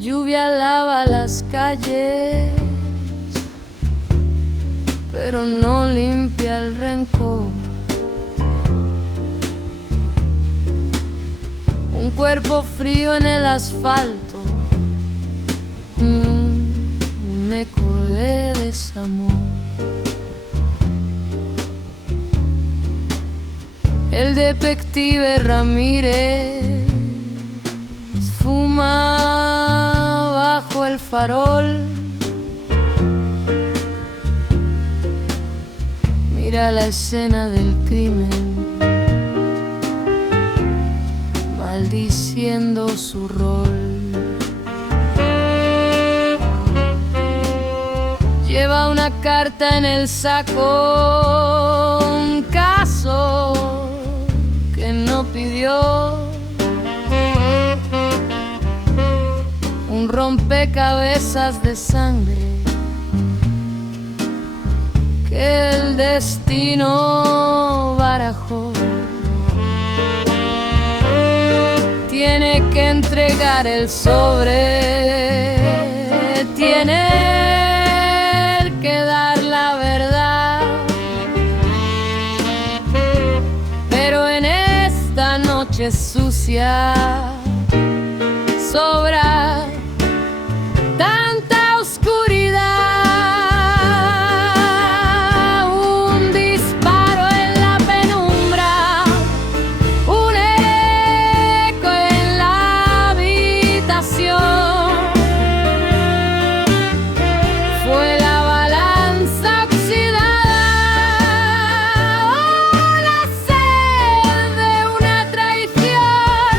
lluvia lava las calles, pero no limpia el rencor. Un cuerpo frío en el asfalto, un eco de desamor. El detective Ramírez fuma bajo el farol, mira la escena del crimen, maldiciendo su rol. Lleva una carta en el saco, un caso que no pidió, un rompecabezas de sangre que el destino barajó. Tiene que entregar el sobre, tiene que dar la verdad, pero en esta noche sucia sobra tanta oscuridad. Un disparo en la penumbra, un eco en la habitación. Fue la balanza oxidada, la sed de una traición.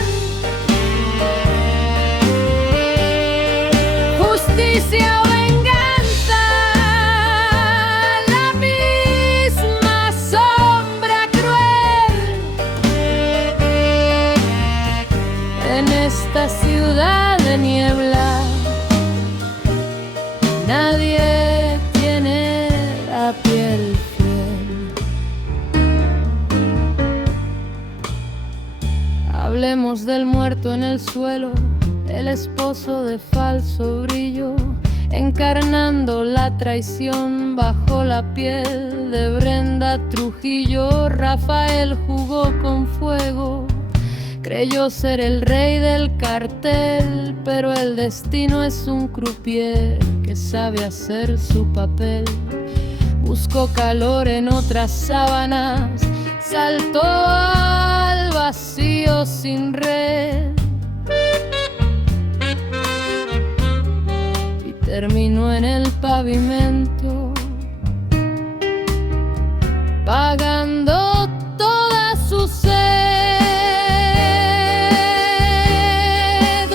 Justicia o venganza, la misma sombra cruel. En esta ciudad de niebla, nadie tiene la piel fiel. Hablemos del muerto en el suelo, el esposo de falso brillo, encarnando la traición bajo la piel de Brenda Trujillo. Rafael jugó con fuego, creyó ser el rey del cartel, pero el destino es un croupier que sabe hacer su papel. Buscó calor en otras sábanas, saltó al vacío sin red y terminó en el pavimento, pagando toda su sed,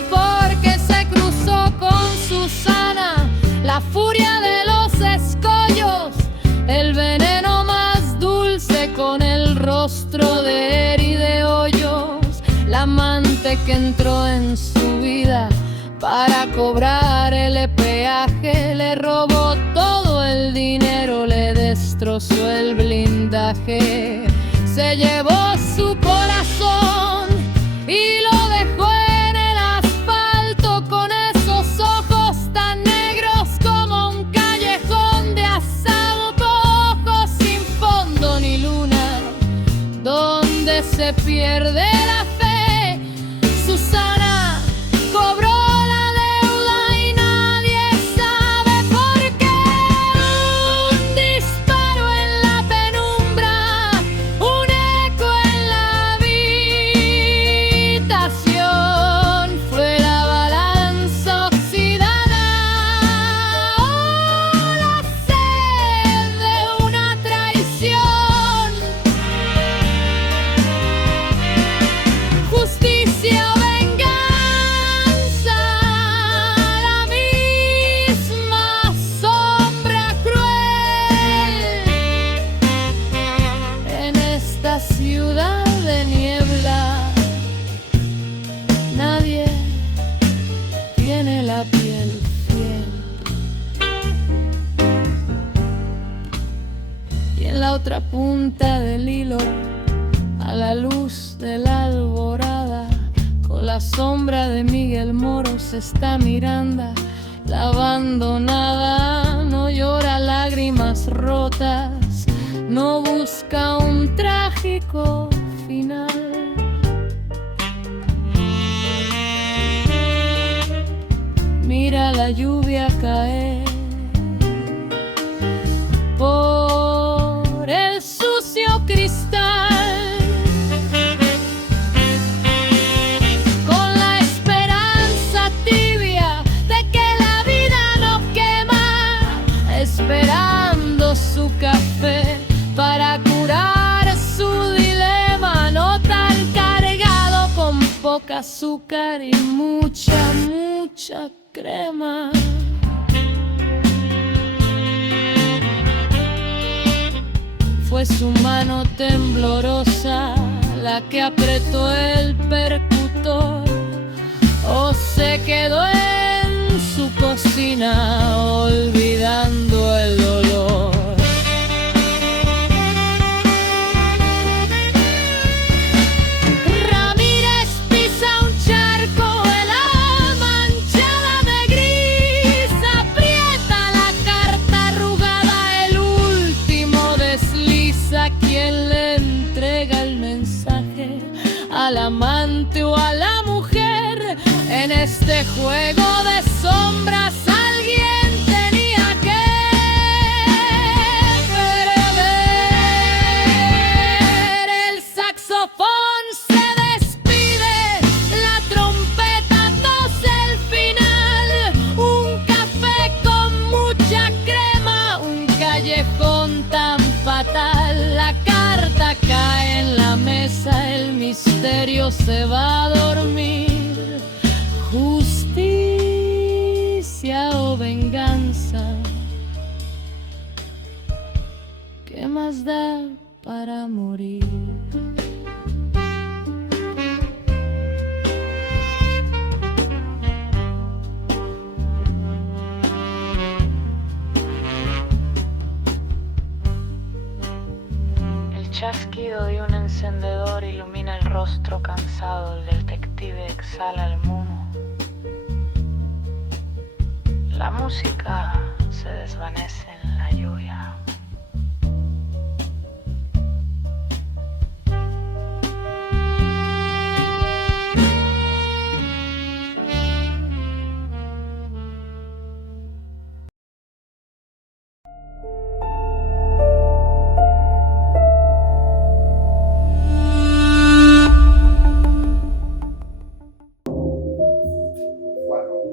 porque se cruzó con Susana, la furia de los escollos, el veneno más dulce con el rostro de Eri de Hoyos, la amante que entró en su vida para cobrar el peaje, le robó todo el dinero, le destrozó el blindaje, se llevó su corazón y lo dejó en el asfalto con esos ojos tan negros como un callejón de asado, ojos sin fondo ni luna, donde se pierde la fe. Susana cobró la deuda y nadie sabe por qué. Un disparo en la penumbra, un eco en la habitación. Fue la balanza oxidada, la sed de una traición. Justicia o venganza, la misma sombra cruel. En esta ciudad de niebla, nadie tiene la piel fiel. Y en la otra punta del hilo, a la luz de la alborada, Con la sombra de Miguel Moros está Miranda, la abandonada. No llora lágrimas rotas, no busca un trágico final. Mira la lluvia caer por el sucio cristal, con la esperanza tibia de que la vida no quema, esperando su café para curar su dilema, no tan cargado, con poca azúcar y mucha crema. Fue su mano temblorosa la que apretó el percutor, o se quedó en su cocina olvidando el dolor. Ramírez pisa un charco, la manchada de gris, aprieta la carta arrugada, el último desliz. ¿A quién le entrega el mensaje? ¿Al amante o a la mujer? En este juego de sombras alguien tenía que perder. El saxofón se despide, la trompeta tose el final. Un café con mucha crema, un callejón tan fatal. La carta cae en la mesa, el misterio se va a dormir. Justicia o venganza, ¿qué más da para morir? El chasquido de un encendedor ilumina el rostro cansado. El detective exhala el humo. La música se desvanece en la lluvia.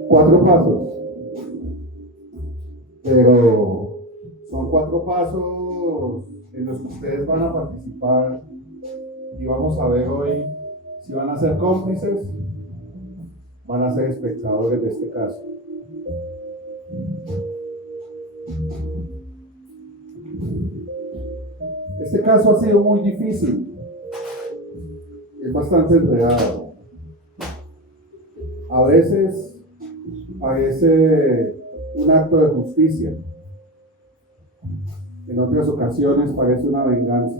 Cuatro pasos, pero son 4 pasos en los que ustedes van a participar y vamos a ver hoy si van a ser cómplices, van a ser espectadores de este caso. Este caso ha sido muy difícil, es bastante enredado. A veces parece un acto de justicia, en otras ocasiones parece una venganza.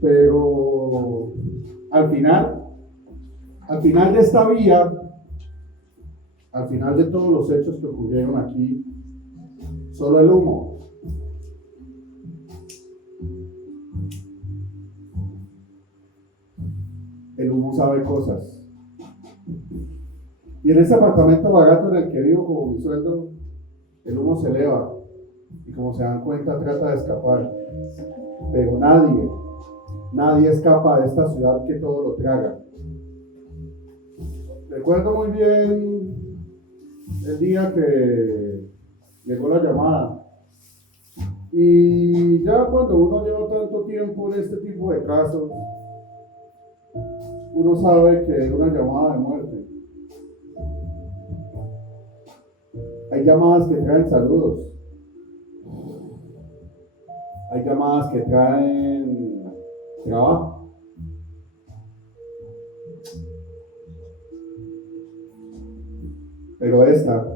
Pero al final de esta vía, al final de todos los hechos que ocurrieron aquí, solo el humo. El humo sabe cosas. Y en ese apartamento barato en el que vivo como mi sueldo, el humo se eleva y, como se dan cuenta, trata de escapar. Pero nadie escapa de esta ciudad que todo lo traga. Recuerdo muy bien el día que llegó la llamada. Y ya cuando uno lleva tanto tiempo en este tipo de casos, uno sabe que es una llamada de muerte. Hay llamadas que traen saludos. Hay llamadas que traen trabajo. Pero esta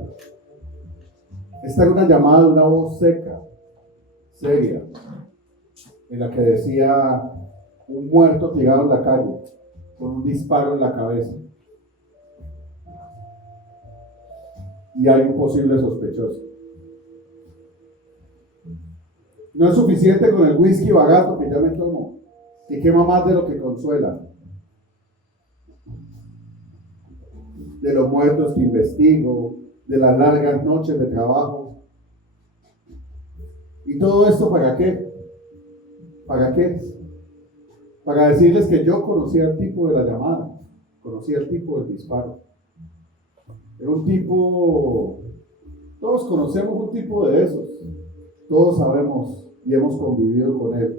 era una llamada de una voz seca, seria, en la que decía un muerto tirado en la calle, con un disparo en la cabeza. Y hay un posible sospechoso. No es suficiente con el whisky barato que ya me tomo, que quema más de lo que consuela. De los muertos que investigo, de las largas noches de trabajo. ¿Y todo esto para qué? ¿Para qué? Para decirles que yo conocía al tipo de la llamada, conocía al tipo del disparo. Era un tipo, todos conocemos un tipo de esos, todos sabemos y hemos convivido con él.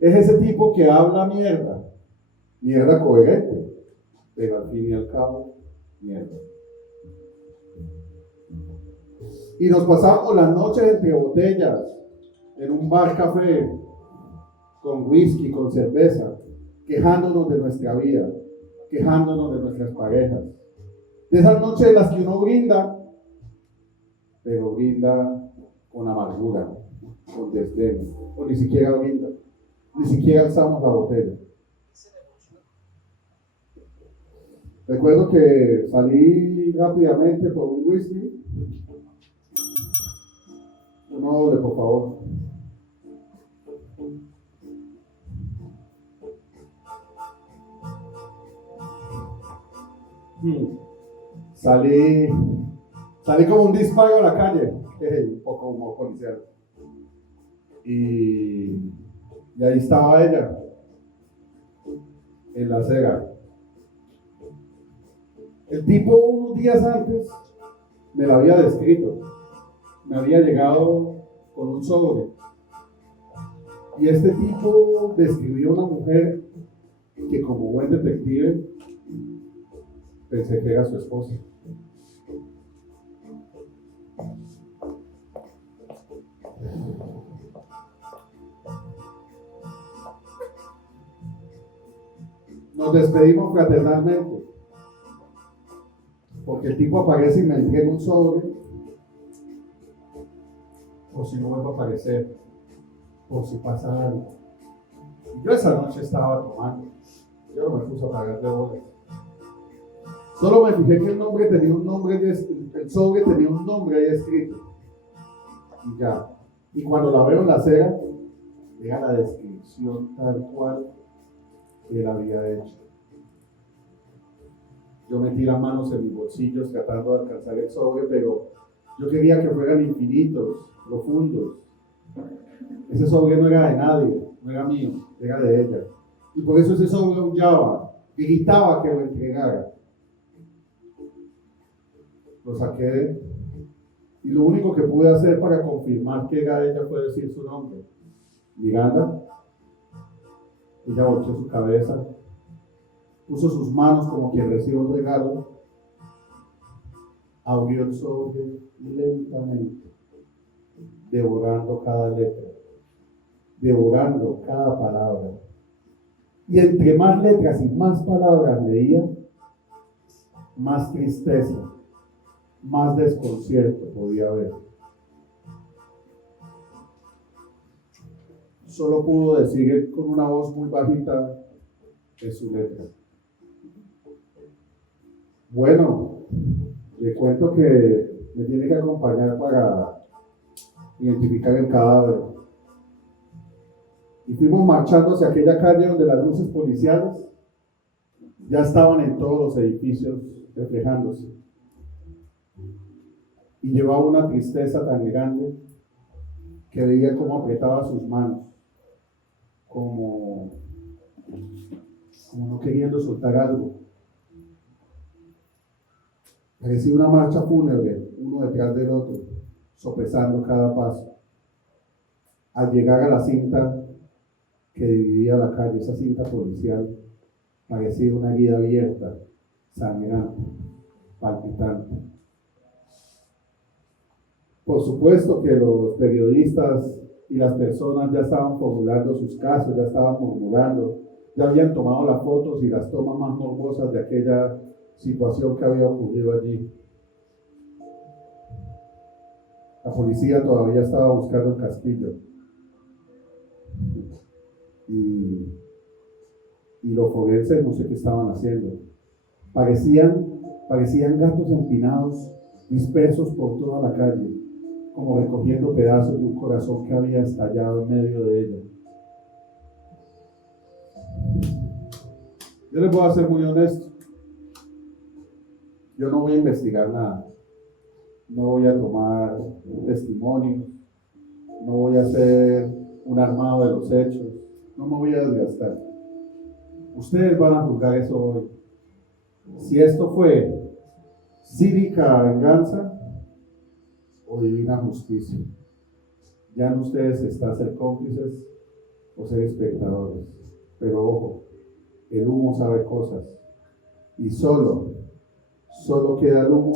Es ese tipo que habla mierda coherente, pero al fin y al cabo, mierda. Y nos pasamos las noches entre botellas, en un bar café, con whisky, con cerveza, quejándonos de nuestra vida, quejándonos de nuestras parejas. De esas noches en las que uno brinda, pero brinda con amargura, con desdén, o ni siquiera brinda, ni siquiera alzamos la botella. Recuerdo que salí rápidamente por un whisky. Uno doble, por favor. Salí como un disparo a la calle, un poco como policial. Y ahí estaba ella, en la acera. El tipo unos días antes me la había descrito. Me había llegado con un sobre. Y este tipo describió a una mujer que, como buen detective, pensé que era su esposa. Nos despedimos fraternalmente, porque el tipo aparece y me entrega un sobre, por si no vuelvo a aparecer, por si pasa algo. Y yo esa noche estaba tomando, yo no me puse a pagar de bolas. Solo me fijé que el sobre tenía un nombre ahí escrito. Y ya. Y cuando la veo en la acera, era la descripción tal cual que él había hecho. Yo metí las manos en mis bolsillos tratando de alcanzar el sobre, pero yo quería que fueran infinitos, profundos. Ese sobre no era de nadie, no era mío, era de ella. Y por eso ese sobre aullaba, gritaba que lo entregara. Lo saqué y lo único que pude hacer para confirmar que era ella fue decir su nombre. Miranda. Ella volteó su cabeza, puso sus manos como quien recibe un regalo, abrió el sobre lentamente, devorando cada letra, devorando cada palabra. Y entre más letras y más palabras leía, más tristeza, más desconcierto podía haber. Solo pudo decir con una voz muy bajita de su letra. Bueno, le cuento que me tiene que acompañar para identificar el cadáver. Y fuimos marchando hacia aquella calle donde las luces policiales ya estaban en todos los edificios reflejándose. Y llevaba una tristeza tan grande que veía cómo apretaba sus manos, como no queriendo soltar algo. Parecía una marcha fúnebre, uno detrás del otro, sopesando cada paso. Al llegar a la cinta que dividía la calle, esa cinta policial, parecía una herida abierta, sangrante, palpitante. Por supuesto que los periodistas y las personas ya estaban formulando sus casos, ya estaban murmurando, ya habían tomado las fotos y las tomas más morbosas de aquella situación que había ocurrido allí. La policía todavía estaba buscando el casquillo, y los forenses no sé qué estaban haciendo. Parecían gatos empinados, dispersos por toda la calle, como recogiendo pedazos de un corazón que había estallado en medio de ella. Yo les voy a ser muy honesto. Yo no voy a investigar nada. No voy a tomar testimonios. No voy a hacer un armado de los hechos. No me voy a desgastar. Ustedes van a juzgar eso hoy. Si esto fue cívica venganza o divina justicia. Ya en ustedes está ser cómplices o ser espectadores. Pero ojo, el humo sabe cosas. Y solo queda el humo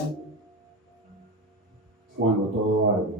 cuando todo arde.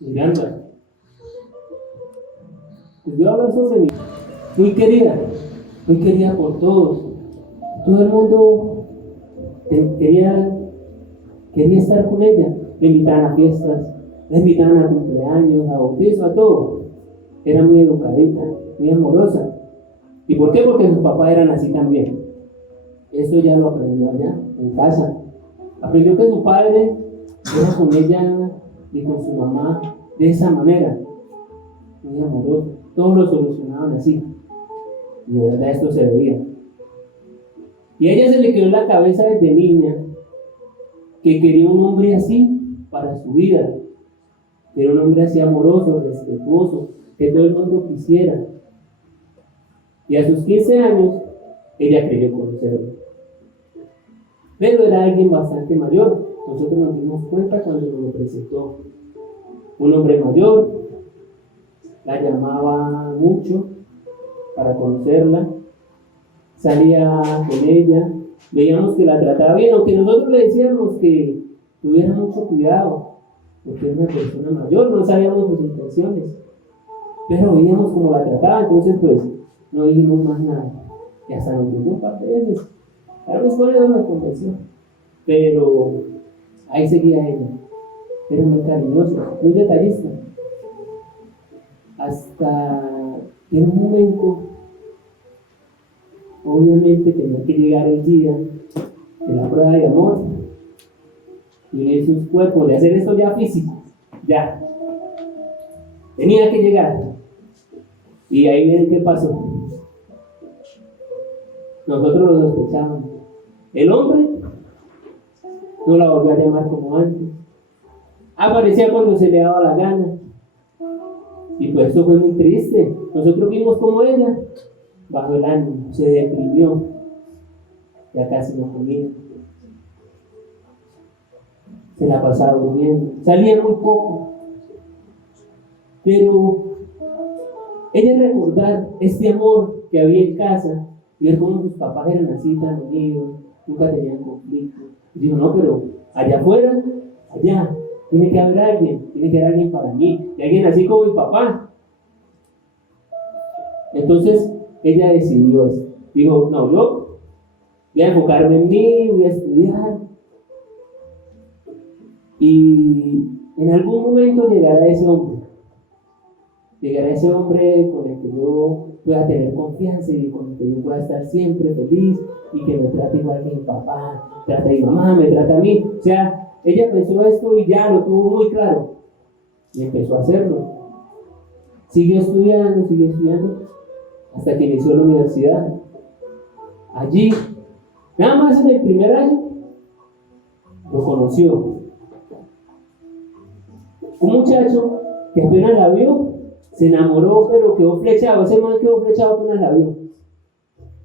Miranda, pues yo hablo sobre mí, muy querida por todos. Todo el mundo quería estar con ella. Le invitaban a fiestas, le invitaban a cumpleaños, a bautizos, a todo. Era muy educadita, muy amorosa. ¿Y por qué? Porque sus papás eran así también. Eso ya lo aprendió allá, en casa. Aprendió que su padre era con ella y con su mamá de esa manera, muy amoroso. Todos lo solucionaban así. Y de verdad esto se veía. Y a ella se le quedó en la cabeza desde niña que quería un hombre así para su vida. Quería un hombre así amoroso, respetuoso, que todo el mundo quisiera. Y a sus 15 años, ella creyó conocerlo. Pero era alguien bastante mayor. Nosotros nos dimos cuenta cuando nos lo presentó. Un hombre mayor, la llamaba mucho para conocerla, salía con ella, veíamos que la trataba bien, aunque nosotros le decíamos que tuviera mucho cuidado, porque era una persona mayor, no sabíamos sus intenciones, pero veíamos cómo la trataba, entonces pues no dijimos más nada, y hasta nos vimos un par de veces, tal vez por eso nos convenció, pero ahí seguía ella. Era muy cariñoso, muy detallista. Hasta que en un momento, obviamente tenía que llegar el día de la prueba de amor y de sus cuerpos, de hacer esto ya físico, ya. Tenía que llegar. Y ahí viene qué pasó. Nosotros lo sospechábamos. El hombre no la volvió a llamar como antes. Aparecía cuando se le daba la gana. Y pues esto fue muy triste. Nosotros vimos como ella bajó el ánimo, se deprimió, ya casi no comía, se la pasaba durmiendo, salía muy poco. Pero ella recordar este amor que había en casa y ver cómo sus papás eran así tan unidos, nunca tenían conflicto. Y dijo, no, pero allá afuera, allá tiene que haber alguien para mí, y alguien así como mi papá. Entonces ella decidió eso. Dijo, no, yo voy a enfocarme en mí, voy a estudiar. Y en algún momento llegará ese hombre con el que yo pueda tener confianza y con el que yo pueda estar siempre feliz y que me trate igual que mi papá, trata a mi mamá, me trata a mí. O sea, ella pensó esto y ya lo tuvo muy claro y empezó a hacerlo. Siguió estudiando hasta que inició la universidad. Allí, nada más en el primer año, lo conoció. Un muchacho que apenas la vio, Se enamoró, pero quedó flechado. Ese man quedó flechado apenas la vio.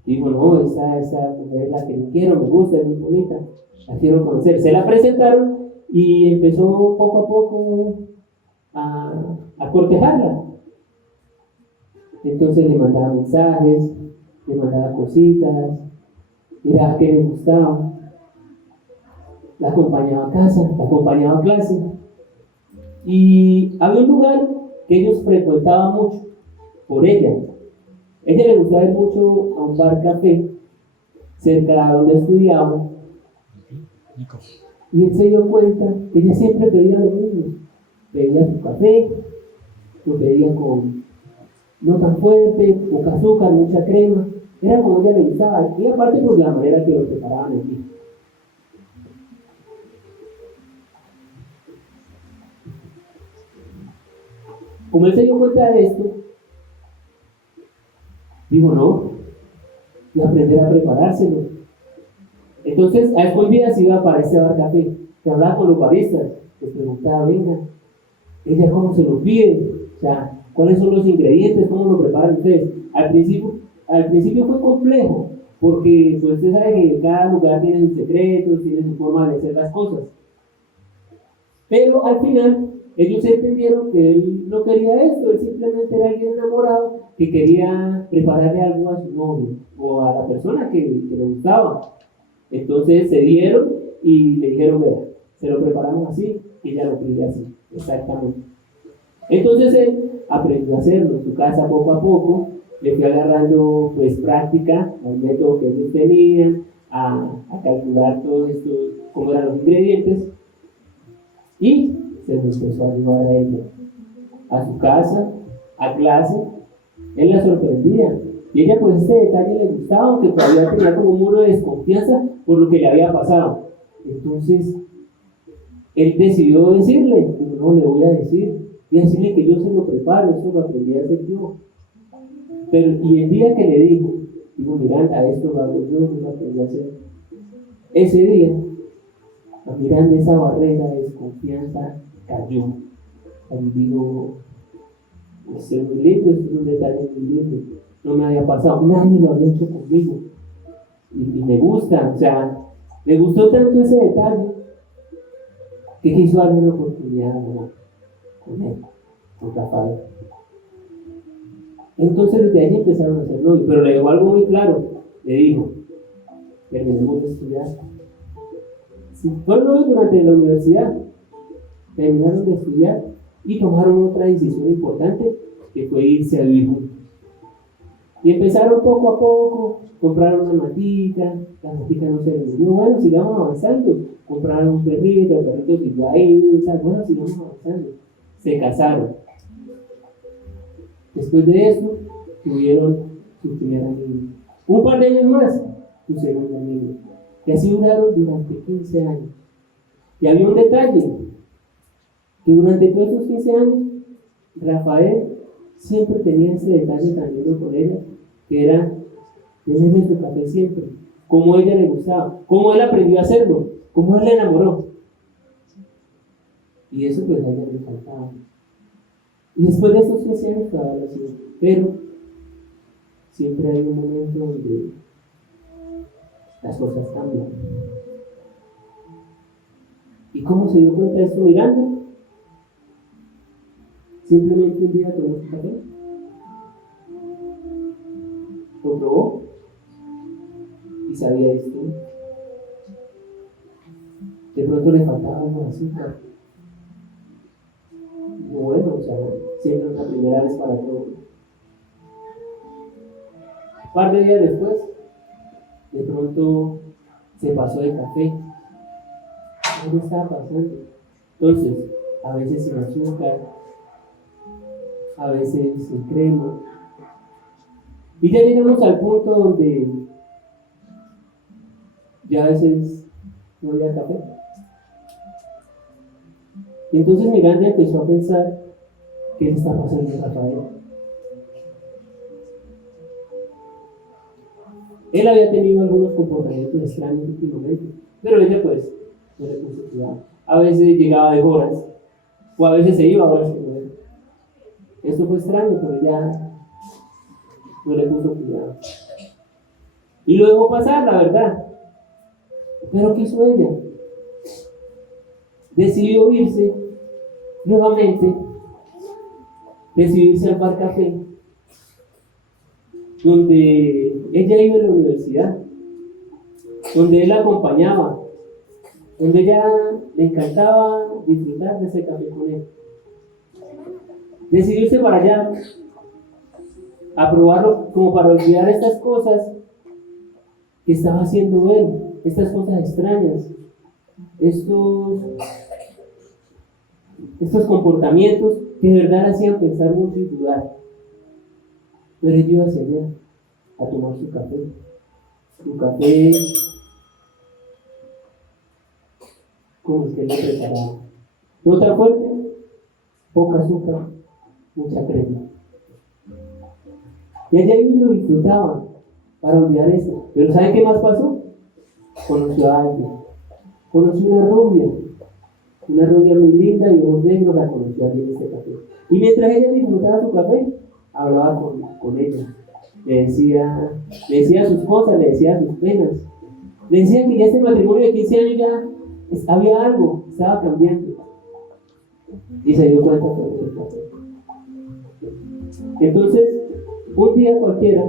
Dijo, no, esa mujer es la que yo quiero, me gusta, es muy bonita, la quiero conocer. Se la presentaron y empezó poco a poco a cortejarla. Entonces le mandaba mensajes, le mandaba cositas, miraba que le gustaba, la acompañaba a casa, la acompañaba a clase. Y había un lugar que ellos frecuentaban mucho por ella. Ella le gustaba ir mucho a un bar café cerca de donde estudiaba. Y él se dio cuenta que ella siempre pedía lo mismo. Pedía su café, lo pedía con no tan fuerte, poca azúcar, mucha crema. Era como ella le gustaba. Y aparte por la manera que lo preparaban aquí. Como él se dio cuenta de esto, dijo no, y aprender a preparárselo. Entonces a escondidas iba para ese bar café, que hablaba con los baristas, les preguntaba, venga, ella cómo se lo pide, o sea, cuáles son los ingredientes, cómo lo preparan ustedes. Al principio fue complejo, porque pues, usted sabe que cada lugar tiene sus secretos, tiene su forma de hacer las cosas. Pero al final ellos entendieron que él no quería esto, él simplemente era alguien enamorado que quería prepararle algo a su novio o a la persona que le gustaba. Entonces se dieron y le dijeron, vea, se lo preparamos así y ella lo pide así, exactamente. Entonces él aprendió a hacerlo en su casa poco a poco, le fue agarrando pues práctica al método que ellos tenían, a calcular todo esto, cómo eran los ingredientes, y se lo empezó a llevar a ella, a su casa, a clase. Él la sorprendía. Y ella pues este detalle le gustaba, aunque todavía tenía como un muro de desconfianza por lo que le había pasado. Entonces, él decidió decirle, digo, no, le voy a decir, y decirle que yo se lo preparo, eso lo aprendí a hacer yo. Pero, y el día que le dijo, Miranda, esto lo hago yo, no lo aprendí a hacer. Ese día, a Miranda esa barrera de desconfianza cayó. Ahí digo, esto es muy lindo, esto es un detalle muy lindo. No me había pasado, nadie lo había hecho conmigo. Y me gusta, o sea, me gustó tanto ese detalle que quiso darme una oportunidad con él, con Rafael. Entonces desde ahí empezaron a hacer novios, pero le dejó algo muy claro. Le dijo, terminemos de estudiar. Si fueron novios durante la universidad, terminaron de estudiar y tomaron otra decisión importante, que fue irse a vivir juntos. Y empezaron poco a poco, compraron una matica, la matica no se les dio, bueno, sigamos avanzando, compraron un perrito, el perrito siguió ahí, bueno, sigamos avanzando. Se casaron. Después de eso, tuvieron su primer amigo. Un par de años más, su segundo amigo. Y así duraron durante 15 años. Y había un detalle, que durante todos esos 15 años, Rafael siempre tenía ese detalle tan lindo con ella, que era tenerle su café siempre, como a ella le gustaba, como él aprendió a hacerlo, como él la enamoró. Y eso pues a ella le faltaba. Y después de esos 15 años todavía lo sigue. Pero siempre hay un momento donde las cosas cambian. ¿Y cómo se dio cuenta de esto Miranda? Simplemente un día tomó su café, lo probó y sabía esto. De pronto le faltaba algo de azúcar. Bueno, o sea, siempre una primera vez para todo. Un par de días después, de pronto se pasó de café. ¿Qué estaba pasando? Entonces, a veces sin azúcar, a veces sin crema. Y ya llegamos al punto donde ya a veces no había café. Y entonces Miranda empezó a pensar, ¿qué le está pasando a Rafael? Él había tenido algunos comportamientos extraños últimamente, pero ella pues no le puso cuidado. A veces llegaba de horas, o a veces se iba a horas con él. Esto fue extraño, pero ya no le puso cuidado. Y lo dejó pasar, la verdad. Pero ¿qué hizo ella? Decidió irse nuevamente, decidió irse al bar café, donde ella iba a la universidad, donde él la acompañaba, donde ella le encantaba disfrutar de ese café con él. Decidió irse para allá a probarlo, como para olvidar estas cosas que estaba haciendo él, estas cosas extrañas, estos comportamientos que de verdad le hacían pensar mucho y dudar. Pero ella iba hacia allá a tomar su café, como es que le preparaba. Nota fuerte, poca azúcar, mucha crema. Y allá iba y lo disfrutaba para olvidar eso. Pero ¿saben qué más pasó? Conoció a alguien. Conoció una rubia muy linda y ojos negros, la conoció allí en este café. Y mientras ella disfrutaba su café, hablaba con ella. Le decía sus cosas, le decía sus penas. Le decía que ya este matrimonio de 15 años ya había algo, estaba cambiando. Y se dio cuenta que era el café. Entonces, un día cualquiera,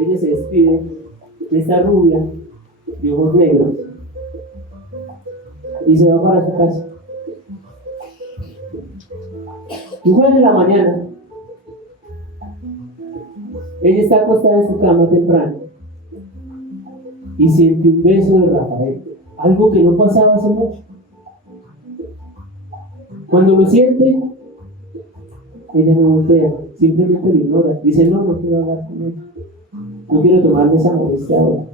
ella se despide de esta rubia de ojos negros y se va para su casa. Y fue en la mañana. Ella está acostada en su cama temprano y siente un beso de Rafael, algo que no pasaba hace mucho. Cuando lo siente, ella no voltea, simplemente lo ignora. Dice, no quiero hablar con él. No quiero tomarme esa molestia ahora.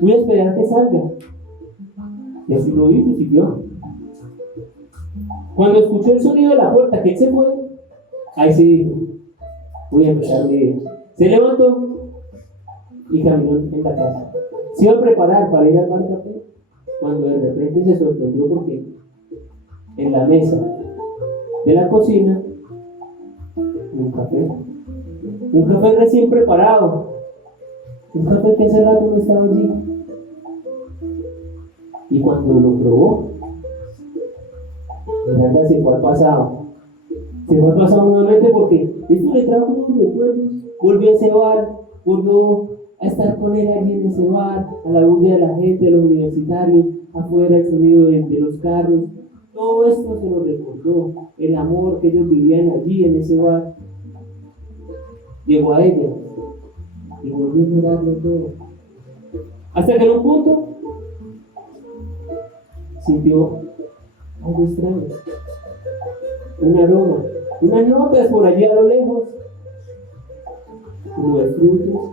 Voy a esperar que salga. Y así lo hizo y siguió. Cuando escuchó el sonido de la puerta, que él se fue, ahí se dijo, voy a empezar mi día. Se levantó y caminó en la casa. Se iba a preparar para ir al bar café, cuando de repente se sorprendió porque en la mesa de la cocina un café recién preparado, un café que hace rato no estaba allí. Y cuando lo probó, Miranda se fue al pasado nuevamente porque esto le trajo unos recuerdos. Volvió a ese bar, volvió a estar con él allí en ese bar, a la bulla de la gente, de los universitarios, afuera el sonido de los carros. Todo esto se lo recordó, el amor que ellos vivían allí en ese bar. Llegó a ella y volvió a mirarlo todo. Hasta que en un punto sintió algo extraño, un aroma, unas notas por allí a lo lejos, como de frutos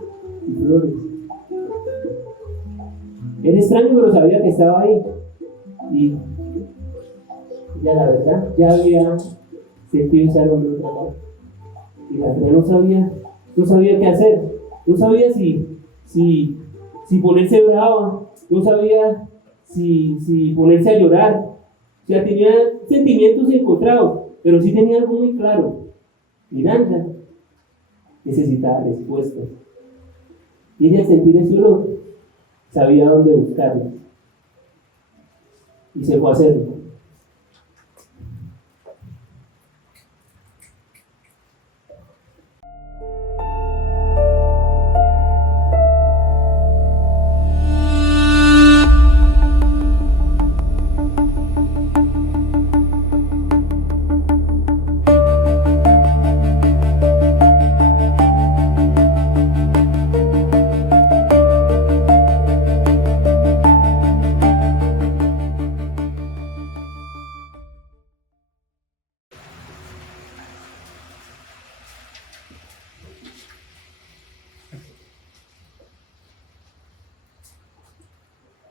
y flores. Era extraño, pero sabía que estaba ahí. Y ya la verdad, ya había sentido ese aroma de otra parte. Y la verdad no sabía qué hacer. No sabía si ponerse brava, no sabía si ponerse a llorar. O sea, tenía sentimientos encontrados, pero sí tenía algo muy claro. Miranda necesitaba respuestas. Y ella, al sentir ese olor, sabía dónde buscarlas. Y se fue a hacerlo.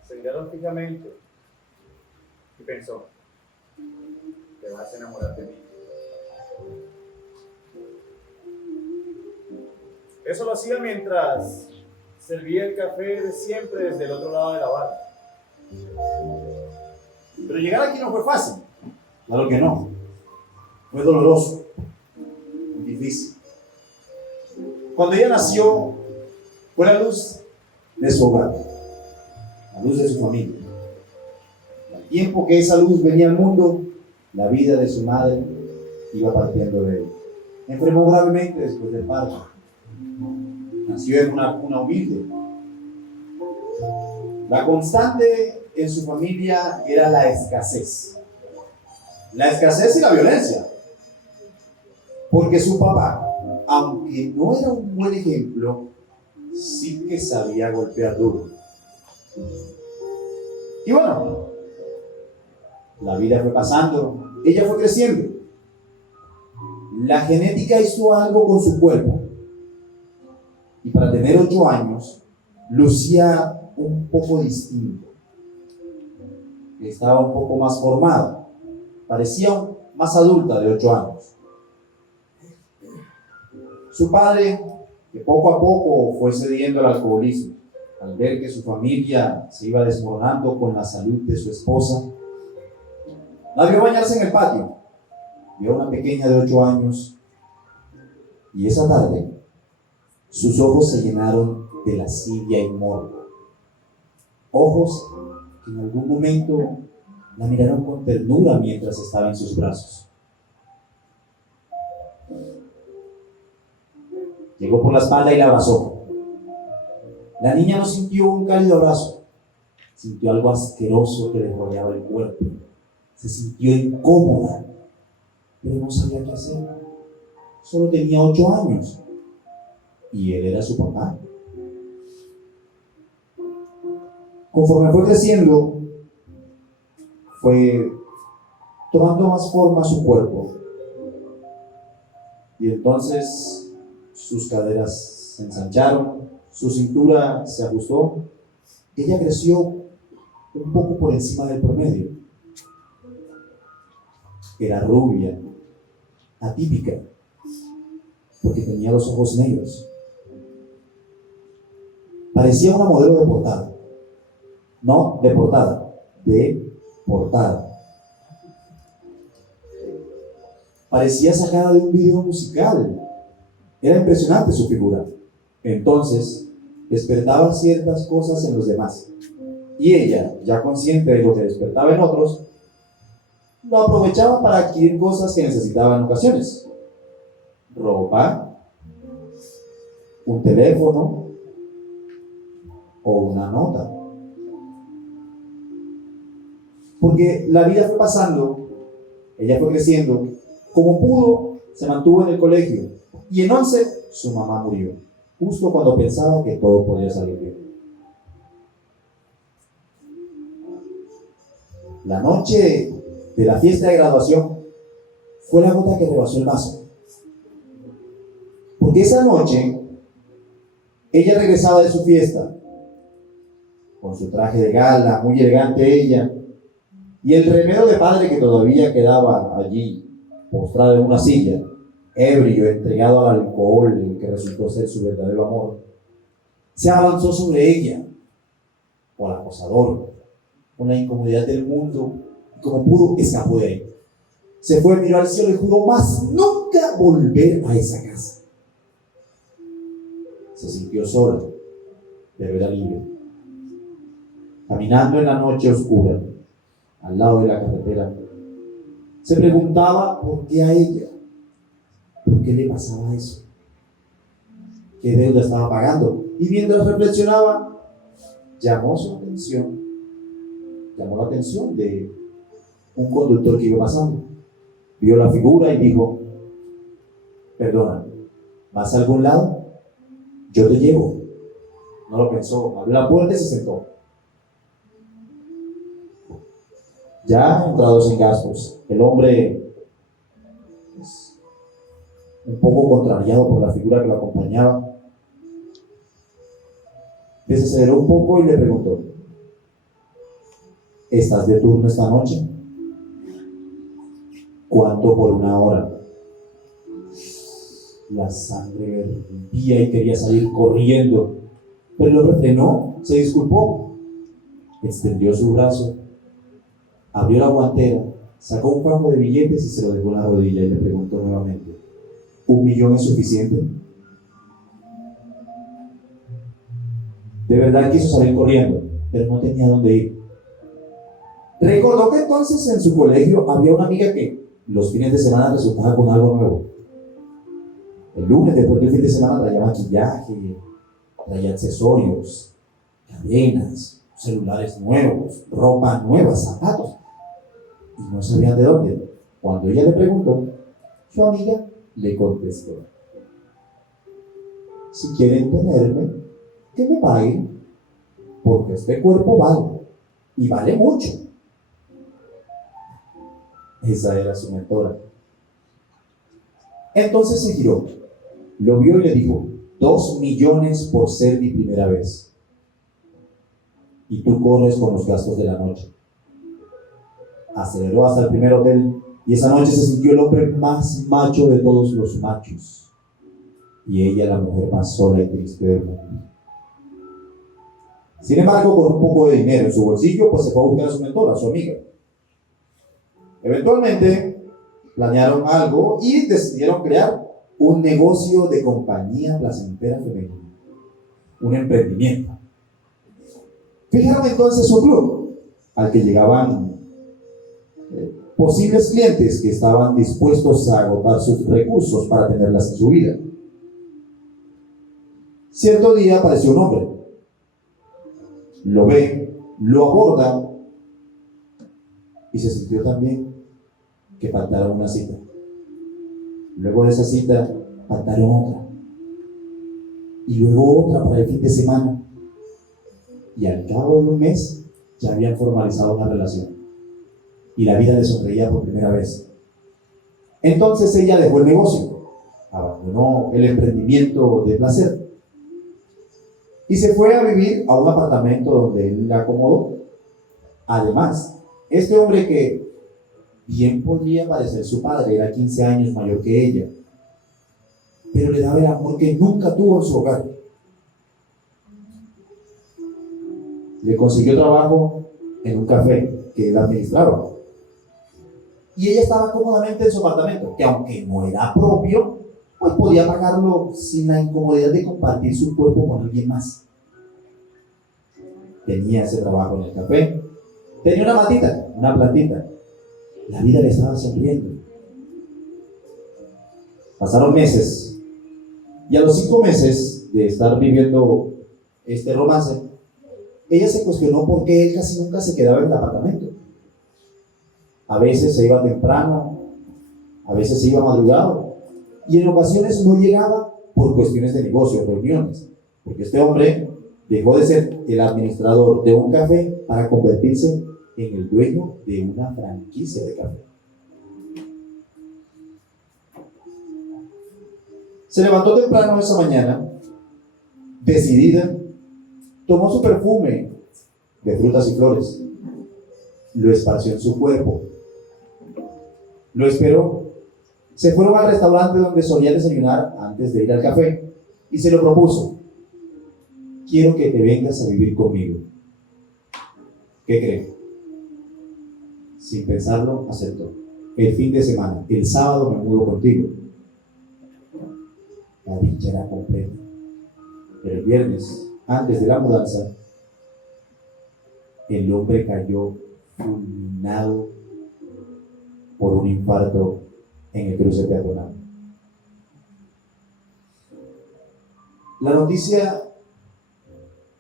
Se miraron fijamente y pensó, te vas a enamorar de mí. Eso lo hacía mientras servía el café siempre desde el otro lado de la barra. Pero llegar aquí no fue fácil. Claro que no. Fue doloroso. Jesucristo. Cuando ella nació, fue la luz de su hogar, la luz de su familia. Al tiempo que esa luz venía al mundo, la vida de su madre iba partiendo de él. Enfermó gravemente después del parto. Nació en una cuna humilde. La constante en su familia era la escasez. La escasez y la violencia. Porque su papá, aunque no era un buen ejemplo, sí que sabía golpear duro. Y bueno, la vida fue pasando, ella fue creciendo. La genética hizo algo con su cuerpo. Y para tener 8 años, lucía un poco distinto. Estaba un poco más formada. Parecía más adulta de 8 años. Su padre, que poco a poco fue cediendo al alcoholismo, al ver que su familia se iba desmoronando con la salud de su esposa, la vio bañarse en el patio. Vio a una pequeña de 8 años y esa tarde sus ojos se llenaron de lascivia y morbo. Ojos que en algún momento la miraron con ternura mientras estaba en sus brazos. Llegó por la espalda y la abrazó. La niña no sintió un cálido abrazo, sintió algo asqueroso que le rodeaba el cuerpo. Se sintió incómoda, pero no sabía qué hacer. Solo tenía 8 años y él era su papá. Conforme fue creciendo, fue tomando más forma su cuerpo y entonces sus caderas se ensancharon, su cintura se ajustó. Ella creció un poco por encima del promedio. Era rubia, atípica, porque tenía los ojos negros. Parecía una modelo de portada. No de portada, de portada. Parecía sacada de un video musical. Era impresionante su figura. Entonces, despertaba ciertas cosas en los demás. Y ella, ya consciente de lo que despertaba en otros, lo aprovechaba para adquirir cosas que necesitaba en ocasiones. Ropa, un teléfono o una nota. Porque la vida fue pasando, ella fue creciendo, como pudo, se mantuvo en el colegio. Y en 11, su mamá murió, justo cuando pensaba que todo podía salir bien. La noche de la fiesta de graduación fue la gota que rebasó el vaso. Porque esa noche, ella regresaba de su fiesta, con su traje de gala, muy elegante ella, y el remedo de padre que todavía quedaba allí, postrado en una silla, ebrio, entregado al alcohol, que resultó ser su verdadero amor, se abalanzó sobre ella, o al acosador, con la incomodidad del mundo, y como pudo, escapó de ahí. Se fue, miró al cielo y juró más nunca volver a esa casa. Se sintió sola, pero era libre. Caminando en la noche oscura, al lado de la carretera, se preguntaba por qué a ella, por qué le pasaba eso, qué deuda estaba pagando. Y mientras reflexionaba, llamó la atención de un conductor que iba pasando. Vio la figura y dijo: perdona, ¿vas a algún lado? Yo te llevo. No lo pensó, abrió la puerta y se sentó. Ya entrados en gastos, el hombre, pues, un poco contrariado por la figura que lo acompañaba, desaceleró un poco y le preguntó: ¿estás de turno esta noche? ¿Cuánto por una hora? La sangre hervía y quería salir corriendo, pero el hombre frenó, se disculpó, extendió su brazo, abrió la guantera, sacó un fajo de billetes y se lo dejó en la rodilla y le preguntó nuevamente: ¿1.000.000 es suficiente? De verdad quiso salir corriendo, pero no tenía dónde ir. Recordó que entonces en su colegio había una amiga que los fines de semana resultaba con algo nuevo. El lunes, después del fin de semana, traía maquillaje, traía accesorios, cadenas, celulares nuevos, ropa nueva, zapatos. Y no sabían de dónde. Cuando ella le preguntó, su amiga le contestó: si quieren tenerme, que me paguen, porque este cuerpo vale, y vale mucho. Esa era su mentora. Entonces se giró, lo vio y le dijo: 2.000.000 por ser mi primera vez. Y tú corres con los gastos de la noche. Aceleró hasta el primer hotel y esa noche se sintió el hombre más macho de todos los machos. Y ella la mujer más sola y triste del mundo. Sin embargo, con un poco de dinero en su bolsillo, pues se fue a buscar a su mentora, a su amiga. Eventualmente planearon algo y decidieron crear un negocio de compañía placentera femenina, un emprendimiento. Fijaron entonces un club al que llegaban posibles clientes que estaban dispuestos a agotar sus recursos para tenerlas en su vida. Cierto día apareció un hombre, lo ve, lo aborda y se sintió también que faltara una cita. Luego de esa cita faltaron otra y luego otra para el fin de semana, y al cabo de un mes ya habían formalizado una relación y la vida le sonreía por primera vez. Entonces ella dejó el negocio, abandonó el emprendimiento de placer y se fue a vivir a un apartamento donde él la acomodó. Además, este hombre, que bien podría parecer su padre, era 15 años mayor que ella, pero le daba el amor que nunca tuvo en su hogar. Le consiguió trabajo en un café que él administraba. Y ella estaba cómodamente en su apartamento, que aunque no era propio, pues podía pagarlo sin la incomodidad de compartir su cuerpo con alguien más. Tenía ese trabajo en el café, tenía una matita, una plantita. La vida le estaba sonriendo. Pasaron meses, y a los 5 meses de estar viviendo este romance, ella se cuestionó por qué él casi nunca se quedaba en el apartamento. A veces se iba temprano, a veces se iba madrugado, y en ocasiones no llegaba por cuestiones de negocio, reuniones, porque este hombre dejó de ser el administrador de un café para convertirse en el dueño de una franquicia de café. Se levantó temprano esa mañana, decidida, tomó su perfume de frutas y flores, lo esparció en su cuerpo, lo esperó. Se fueron al restaurante donde solía desayunar antes de ir al café y se lo propuso: quiero que te vengas a vivir conmigo. ¿Qué cree? Sin pensarlo, aceptó. El fin de semana, el sábado, me mudo contigo. La dicha era completa. Pero el viernes, antes de la mudanza, el hombre cayó fulminado por un infarto en el cruce peatonal. La noticia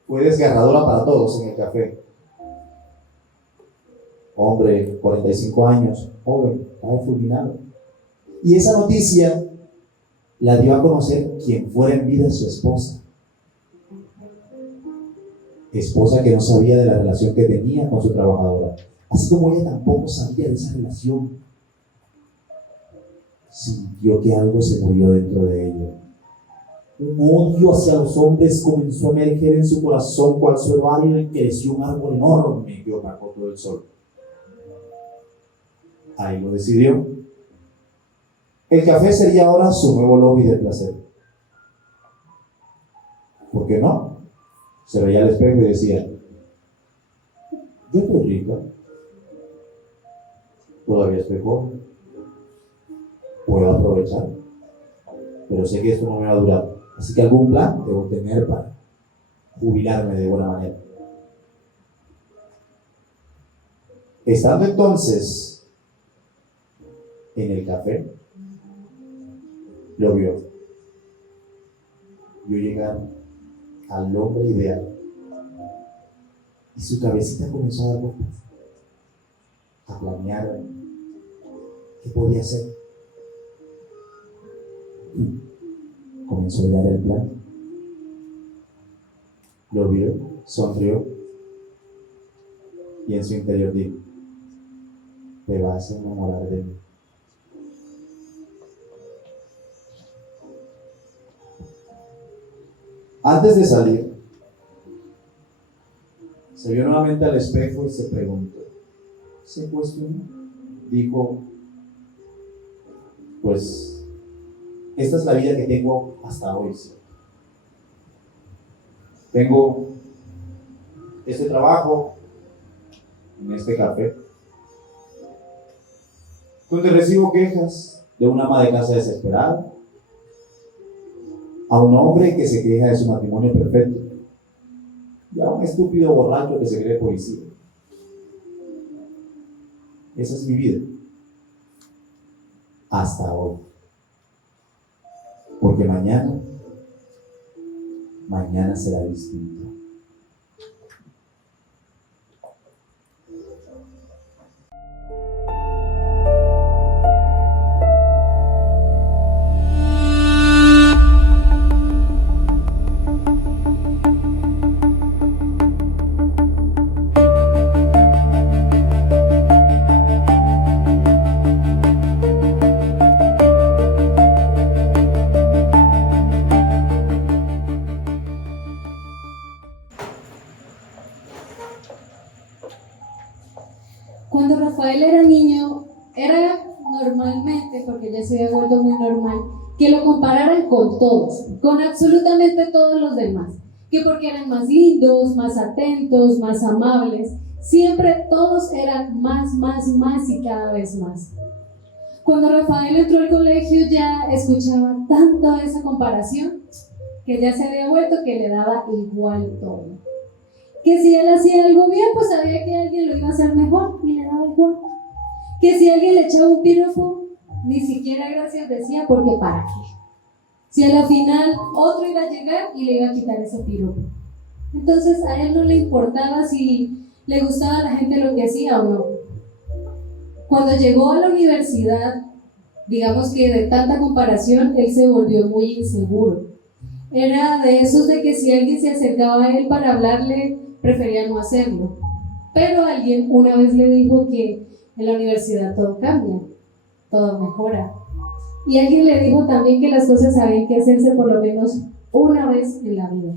fue desgarradora para todos en el café. Hombre, 45 años, joven, cae fulminado. Y esa noticia la dio a conocer quien fuera en vida su esposa. Esposa que no sabía de la relación que tenía con su trabajadora, así como ella tampoco sabía de esa relación. Sintió que algo se murió dentro de ella. Un odio hacia los hombres comenzó a emerger en su corazón, cual suelo árido, y creció un árbol enorme que opacó todo el sol. Ahí lo decidió. El café sería ahora su nuevo lobby de placer. ¿Por qué no? Se veía al espejo y decía: yo estoy rica, todavía estoy joven, puedo aprovechar. pero sé que esto no me va a durar. Así que algún plan debo tener para jubilarme de buena manera. Estando entonces en el café, lo vio. Vio llegar al hombre ideal. Y su cabecita comenzó a dar vueltas, a planear qué podía hacer. Y comenzó a mirar el plan. Lo vio, sonrió y en su interior dijo: te vas a enamorar de mí. Antes de salir, se vio nuevamente al espejo y se preguntó, ¿se cuestionó? Dijo, pues, esta es la vida que tengo hasta hoy, ¿sí? Tengo este trabajo en este café, donde recibo quejas de una ama de casa desesperada, a un hombre que se queja de su matrimonio perfecto y a un estúpido borracho que se cree policía. Esa es mi vida hasta hoy, porque mañana será distinto. Cuando Rafael era niño, era normalmente, porque ya se había vuelto muy normal, que lo compararan con todos, con absolutamente todos los demás, que porque eran más lindos, más atentos, más amables, siempre todos eran más y cada vez más. Cuando Rafael entró al colegio ya escuchaba tanto esa comparación que ya se había vuelto que le daba igual todo. Que si él hacía algo bien, pues sabía que alguien lo iba a hacer mejor y le daba igual. Que si alguien le echaba un piropo, ni siquiera gracias decía, porque ¿para qué? Si a la final otro iba a llegar y le iba a quitar ese piropo. Entonces a él no le importaba si le gustaba a la gente lo que hacía o no. Cuando llegó a la universidad, digamos que de tanta comparación, él se volvió muy inseguro. Era de esos de que si alguien se acercaba a él para hablarle, prefería no hacerlo. Pero alguien una vez le dijo que en la universidad todo cambia, todo mejora. Y alguien le dijo también que las cosas habían que hacerse por lo menos una vez en la vida.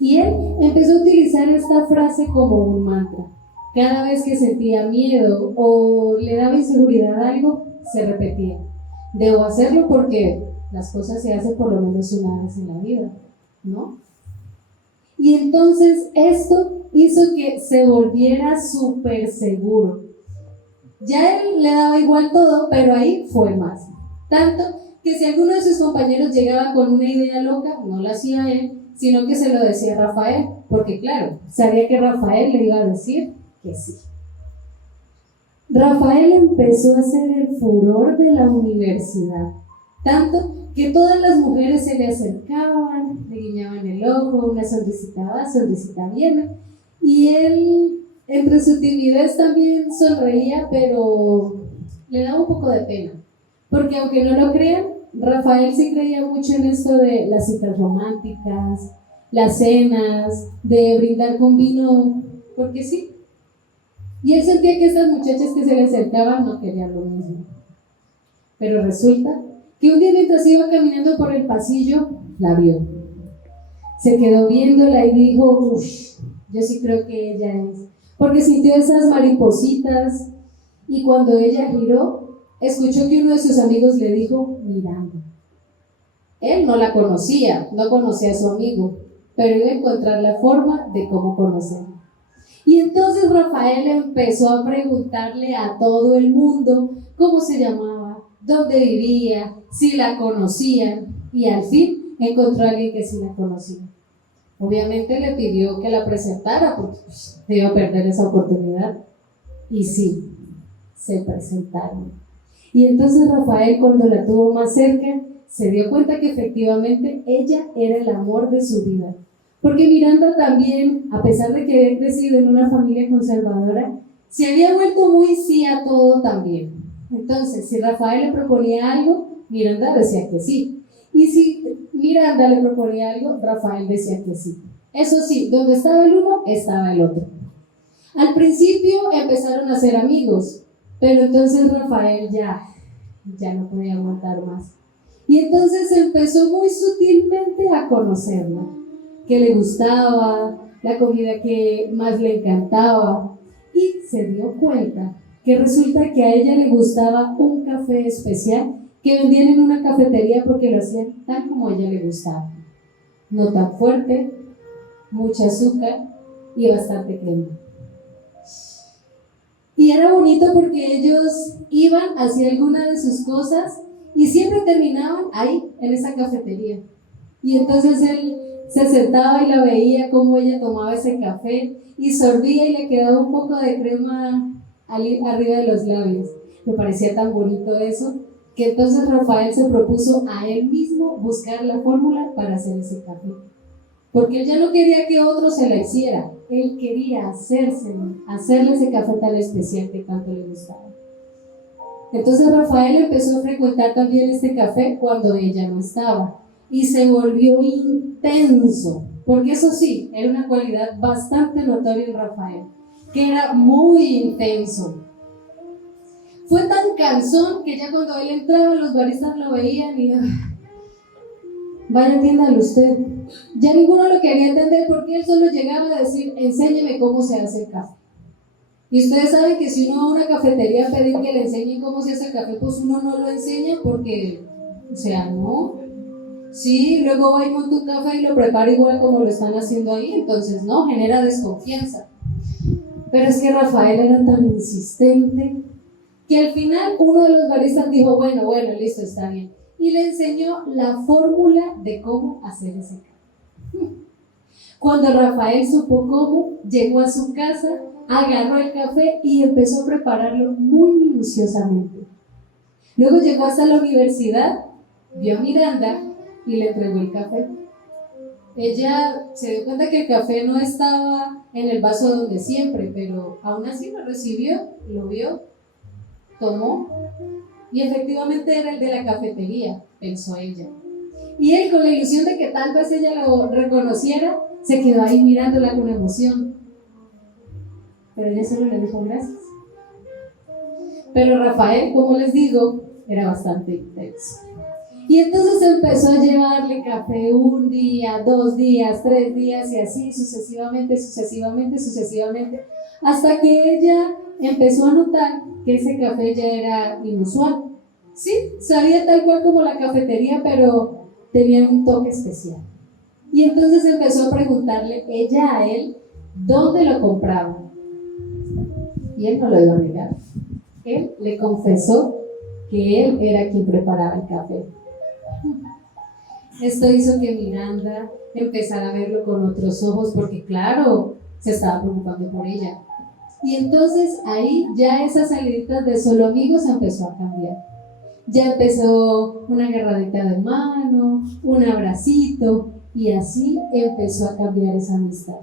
Y él empezó a utilizar esta frase como un mantra. Cada vez que sentía miedo o le daba inseguridad a algo, se repetía: debo hacerlo porque las cosas se hacen por lo menos una vez en la vida, ¿no? Y entonces esto hizo que se volviera súper seguro. Ya él le daba igual todo, pero ahí fue más. Tanto que si alguno de sus compañeros llegaba con una idea loca, no la hacía él, sino que se lo decía a Rafael, porque claro, sabía que Rafael le iba a decir que sí. Rafael empezó a ser el furor de la universidad, tanto que todas las mujeres se le acercaban, le guiñaban el ojo, una sonrisita va, sonrisita viene, y él entre su timidez también sonreía, pero le daba un poco de pena, porque aunque no lo crean, Rafael sí creía mucho en esto de las citas románticas, las cenas, de brindar con vino, porque sí. Y él sentía que estas muchachas que se le acercaban no querían lo mismo. Pero resulta que un día mientras iba caminando por el pasillo, la vio. Se quedó viéndola y dijo: uff, yo sí creo que ella es. Porque sintió esas maripositas y cuando ella giró, escuchó que uno de sus amigos le dijo: Miranda. Él no la conocía, no conocía a su amigo, pero iba a encontrar la forma de cómo conocerla. Y entonces Rafael empezó a preguntarle a todo el mundo cómo se llamaba, dónde vivía, si la conocían. y al fin encontró a alguien que sí la conocía. Obviamente le pidió que la presentara porque pues, iba a perder esa oportunidad. Y sí, se presentaron. Y entonces Rafael, cuando la tuvo más cerca, se dio cuenta que efectivamente ella era el amor de su vida. Porque Miranda también, a pesar de que había crecido en una familia conservadora, se había vuelto muy sí a todo también. Entonces, si Rafael le proponía algo, Miranda decía que sí. Y si Miranda le proponía algo, Rafael decía que sí. Eso sí, donde estaba el uno, estaba el otro. Al principio empezaron a ser amigos, pero entonces Rafael ya no podía aguantar más. Y entonces empezó muy sutilmente a conocerla, qué le gustaba, la comida que más le encantaba, y se dio cuenta que resulta que a ella le gustaba un café especial que vendían en una cafetería porque lo hacían tal como a ella le gustaba. No tan fuerte, mucha azúcar y bastante crema. Y era bonito porque ellos iban hacia alguna de sus cosas y siempre terminaban ahí, en esa cafetería. Y entonces él se sentaba y la veía cómo ella tomaba ese café y sorbía y le quedaba un poco de crema arriba de los labios. Me parecía tan bonito eso que entonces Rafael se propuso a él mismo buscar la fórmula para hacer ese café. Porque él ya no quería que otro se la hiciera, él quería hacerle ese café tan especial que tanto le gustaba. Entonces Rafael empezó a frecuentar también este café cuando ella no estaba y se volvió intenso, porque eso sí, era una cualidad bastante notoria en Rafael, que era muy intenso. Fue tan cansón que ya cuando él entraba los baristas lo veían y vaya, atiéndalo usted. Ya ninguno lo quería entender porque él solo llegaba a decir, enséñeme cómo se hace el café. Y ustedes saben que si uno va a una cafetería a pedir que le enseñen cómo se hace el café, pues uno no lo enseña porque, o sea, no. Sí, luego va y monta un café y lo prepara igual como lo están haciendo ahí, entonces no, genera desconfianza. Pero es que Rafael era tan insistente que al final uno de los baristas dijo, bueno, listo, está bien. Y le enseñó la fórmula de cómo hacer ese café. Cuando Rafael supo cómo, llegó a su casa, agarró el café y empezó a prepararlo muy minuciosamente. Luego llegó hasta la universidad, vio a Miranda y le entregó el café. Ella se dio cuenta que el café no estaba en el vaso donde siempre, pero aún así lo recibió, lo vio, tomó y efectivamente era el de la cafetería, pensó ella. Y él, con la ilusión de que tal vez ella lo reconociera, se quedó ahí mirándola con emoción. Pero ella solo le dijo gracias. Pero Rafael, como les digo, era bastante intenso. Y entonces empezó a llevarle café un día, 2 días, 3 días y así sucesivamente, hasta que ella empezó a notar que ese café ya era inusual. Sí, sabía tal cual como la cafetería, pero tenía un toque especial. Y entonces empezó a preguntarle ella a él dónde lo compraba. Y él no lo iba a negar. Él le confesó que él era quien preparaba el café. Esto hizo que Miranda empezara a verlo con otros ojos porque, claro, se estaba preocupando por ella. Y entonces ahí ya esas saliditas de solo amigos empezó a cambiar. Ya empezó una agarradita de mano, un abracito, y así empezó a cambiar esa amistad.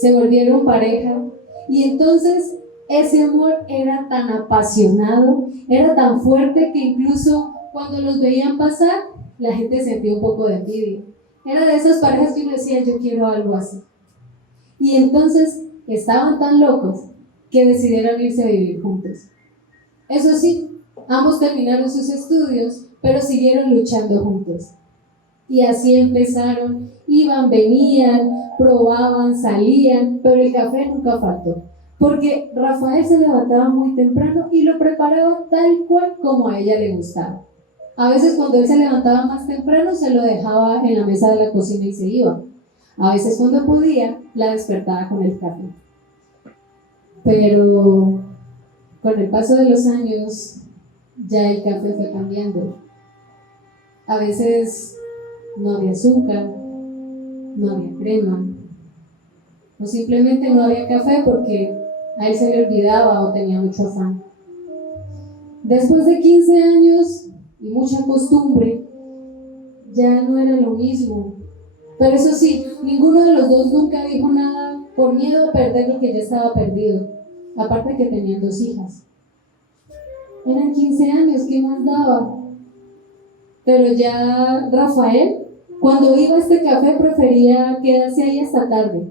Se volvieron pareja y entonces ese amor era tan apasionado, era tan fuerte que incluso cuando los veían pasar, la gente sentía un poco de envidia. Era de esas parejas que uno decía, yo quiero algo así. Y entonces estaban tan locos que decidieron irse a vivir juntos. Eso sí, ambos terminaron sus estudios, pero siguieron luchando juntos. Y así empezaron, iban, venían, probaban, salían, pero el café nunca faltó. Porque Rafael se levantaba muy temprano y lo preparaba tal cual como a ella le gustaba. A veces cuando él se levantaba más temprano se lo dejaba en la mesa de la cocina y se iba. A veces cuando podía la despertaba con el café. Pero con el paso de los años ya el café fue cambiando. A veces no había azúcar, no había crema, o simplemente no había café porque a él se le olvidaba o tenía mucho afán. Después de 15 años y mucha costumbre, ya no era lo mismo. Pero eso sí, ninguno de los dos nunca dijo nada por miedo a perder lo que ya estaba perdido, aparte que tenían 2 hijas. Eran 15 años, ¿qué más daba? Pero ya Rafael, cuando iba a este café, prefería quedarse ahí hasta tarde,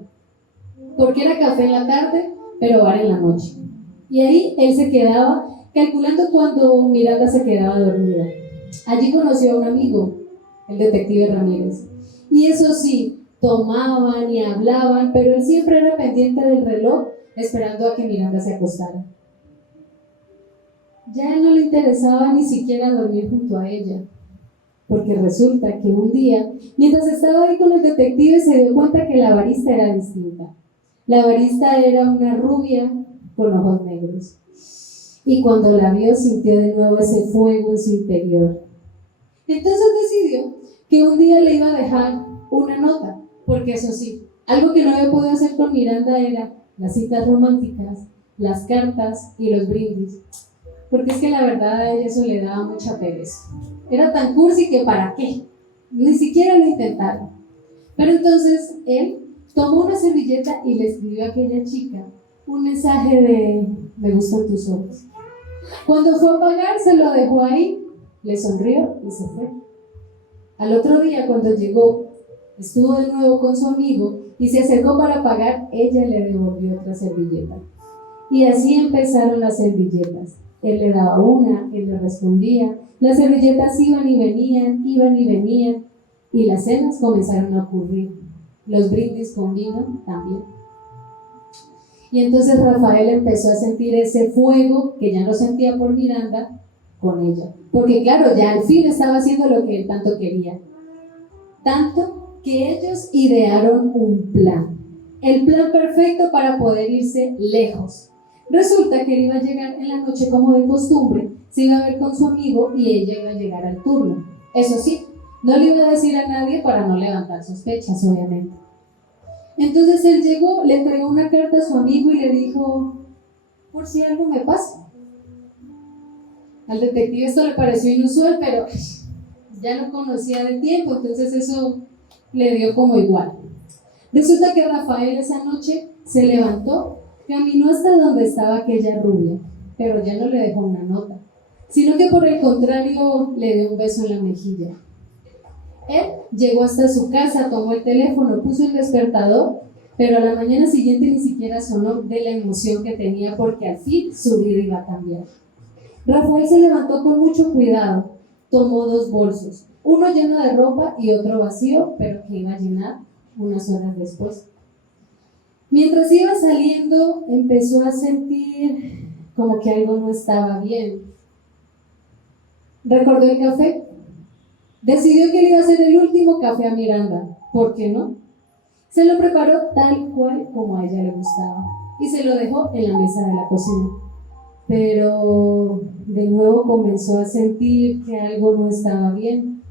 porque era café en la tarde, pero bar en la noche. Y ahí él se quedaba calculando cuando Miranda se quedaba dormida. Allí conoció a un amigo, el detective Ramírez. Y eso sí, tomaban y hablaban, pero él siempre era pendiente del reloj, esperando a que Miranda se acostara. Ya no le interesaba ni siquiera dormir junto a ella, porque resulta que un día, mientras estaba ahí con el detective, se dio cuenta que la barista era distinta. La barista era una rubia con ojos negros. Y cuando la vio, sintió de nuevo ese fuego en su interior. Entonces decidió que un día le iba a dejar una nota, porque eso sí, algo que no había podido hacer con Miranda era las citas románticas, las cartas y los brindis, porque es que la verdad a ella eso le daba mucha pereza. Era tan cursi que ¿para qué? Ni siquiera lo intentaron. Pero entonces él tomó una servilleta y le escribió a aquella chica un mensaje de "me gustan tus ojos". Cuando fue a pagar, se lo dejó ahí, le sonrió y se fue. Al otro día, cuando llegó, estuvo de nuevo con su amigo y se acercó para pagar, ella le devolvió otra servilleta. Y así empezaron las servilletas. Él le daba una, él le respondía, las servilletas iban y venían, y las cenas comenzaron a ocurrir. Los brindis con vino también. Y entonces Rafael empezó a sentir ese fuego que ya no sentía por Miranda con ella. Porque claro, ya al fin estaba haciendo lo que él tanto quería. Tanto que ellos idearon un plan. El plan perfecto para poder irse lejos. Resulta que él iba a llegar en la noche como de costumbre, se iba a ver con su amigo y ella iba a llegar al turno. Eso sí, no le iba a decir a nadie para no levantar sospechas, obviamente. Entonces él llegó, le entregó una carta a su amigo y le dijo: por si algo me pasa. Al detective esto le pareció inusual, pero ya lo conocía de tiempo, entonces eso le dio como igual. Resulta que Rafael esa noche se levantó, caminó hasta donde estaba aquella rubia, pero ya no le dejó una nota, sino que por el contrario le dio un beso en la mejilla. Él llegó hasta su casa, tomó el teléfono, puso el despertador, pero a la mañana siguiente ni siquiera sonó de la emoción que tenía porque al fin su vida iba a cambiar. Rafael se levantó con mucho cuidado, tomó 2 bolsos, uno lleno de ropa y otro vacío, pero que iba a llenar unas horas después. Mientras iba saliendo, empezó a sentir como que algo no estaba bien. Recordó el café. Decidió que le iba a hacer el último café a Miranda. ¿Por qué no? Se lo preparó tal cual como a ella le gustaba y se lo dejó en la mesa de la cocina. Pero de nuevo comenzó a sentir que algo no estaba bien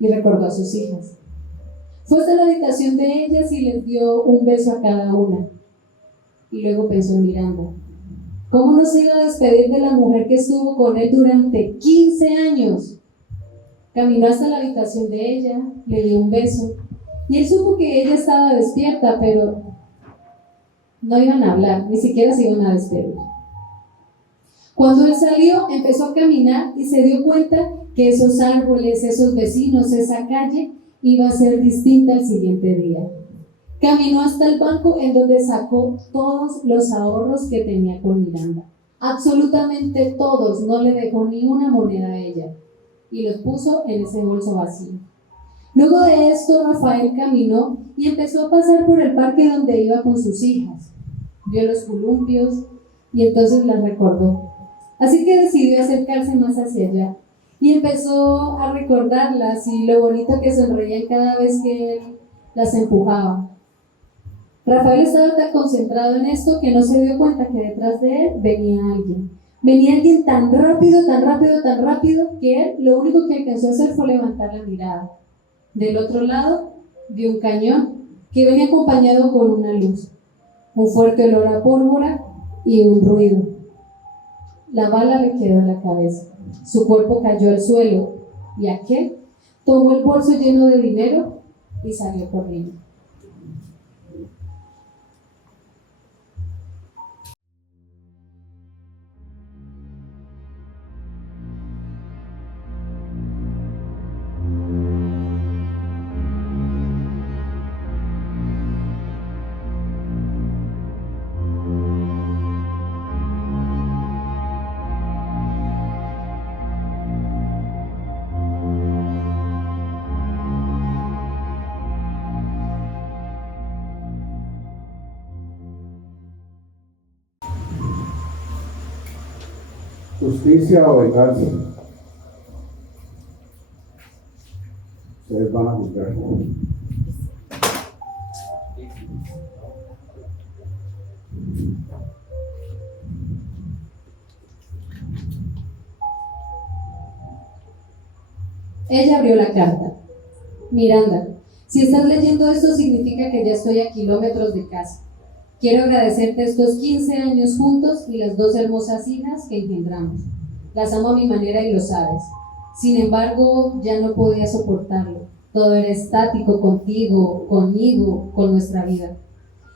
y recordó a sus hijas. Fue hasta la habitación de ellas y les dio un beso a cada una. Y luego pensó en Miranda. ¿Cómo no se iba a despedir de la mujer que estuvo con él durante 15 años? Caminó hasta la habitación de ella, le dio un beso y él supo que ella estaba despierta, pero no iban a hablar, ni siquiera se iban a despedir. Cuando él salió, empezó a caminar y se dio cuenta que esos árboles, esos vecinos, esa calle iba a ser distinta al siguiente día. Caminó hasta el banco en donde sacó todos los ahorros que tenía con Miranda. Absolutamente todos, no le dejó ni una moneda a ella. Y los puso en ese bolso vacío. Luego de esto, Rafael caminó y empezó a pasar por el parque donde iba con sus hijas. Vio los columpios y entonces las recordó. Así que decidió acercarse más hacia allá y empezó a recordarlas y lo bonito que sonreían cada vez que él las empujaba. Rafael estaba tan concentrado en esto que no se dio cuenta que detrás de él venía alguien. Venía alguien tan rápido, tan rápido, tan rápido, que él lo único que alcanzó a hacer fue levantar la mirada. Del otro lado, vio un cañón que venía acompañado por una luz, un fuerte olor a pólvora y un ruido. La bala le quedó en la cabeza, su cuerpo cayó al suelo y aquel tomó el bolso lleno de dinero y salió corriendo. Justicia o venganza. Ustedes van a juzgar. Ella abrió la carta. Miranda, si estás leyendo esto significa que ya estoy a kilómetros de casa. Quiero agradecerte estos 15 años juntos y las 2 hermosas hijas que engendramos. Las amo a mi manera y lo sabes. Sin embargo, ya no podía soportarlo. Todo era estático contigo, conmigo, con nuestra vida.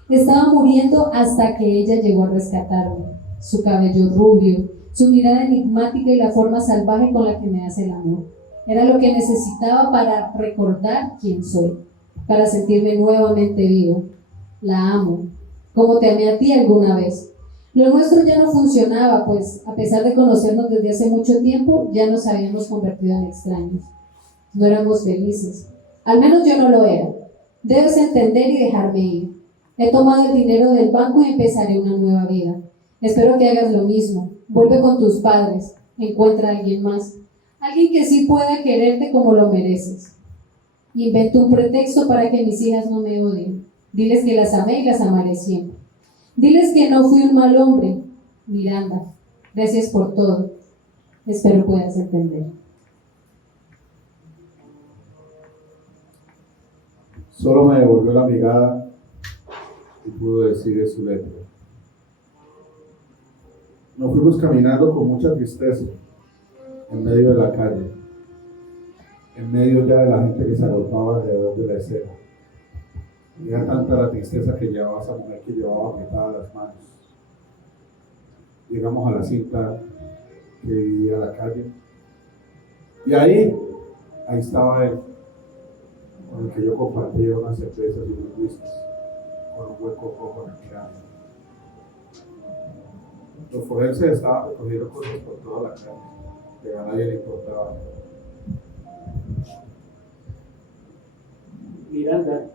Estaba muriendo hasta que ella llegó a rescatarme. Su cabello rubio, su mirada enigmática y la forma salvaje con la que me hace el amor. Era lo que necesitaba para recordar quién soy, para sentirme nuevamente vivo. La amo, como te amé a ti alguna vez. Lo nuestro ya no funcionaba, pues a pesar de conocernos desde hace mucho tiempo, ya nos habíamos convertido en extraños. No éramos felices. Al menos yo no lo era. Debes entender y dejarme ir. He tomado el dinero del banco y empezaré una nueva vida. Espero que hagas lo mismo. Vuelve con tus padres. Encuentra a alguien más. Alguien que sí pueda quererte como lo mereces. Invento un pretexto para que mis hijas no me odien. Diles que las amé y las amaré siempre. Diles que no fui un mal hombre. Miranda, gracias por todo. Espero puedas entender. Solo me devolvió la mirada y pudo decir su letra. Nos fuimos caminando con mucha tristeza en medio de la calle, en medio ya de la gente que se agolpaba alrededor de la escena. Era tanta la tristeza que llevaba esa mujer que llevaba apretadas las manos. Llegamos a la cinta que dividía la calle y ahí estaba él, con el que yo compartía unas cervezas y unos whiskies, con un hueco rojo en el cráneo. Los forenses estaban recogiendo cosas por toda la calle, que a nadie le importaba. Miranda,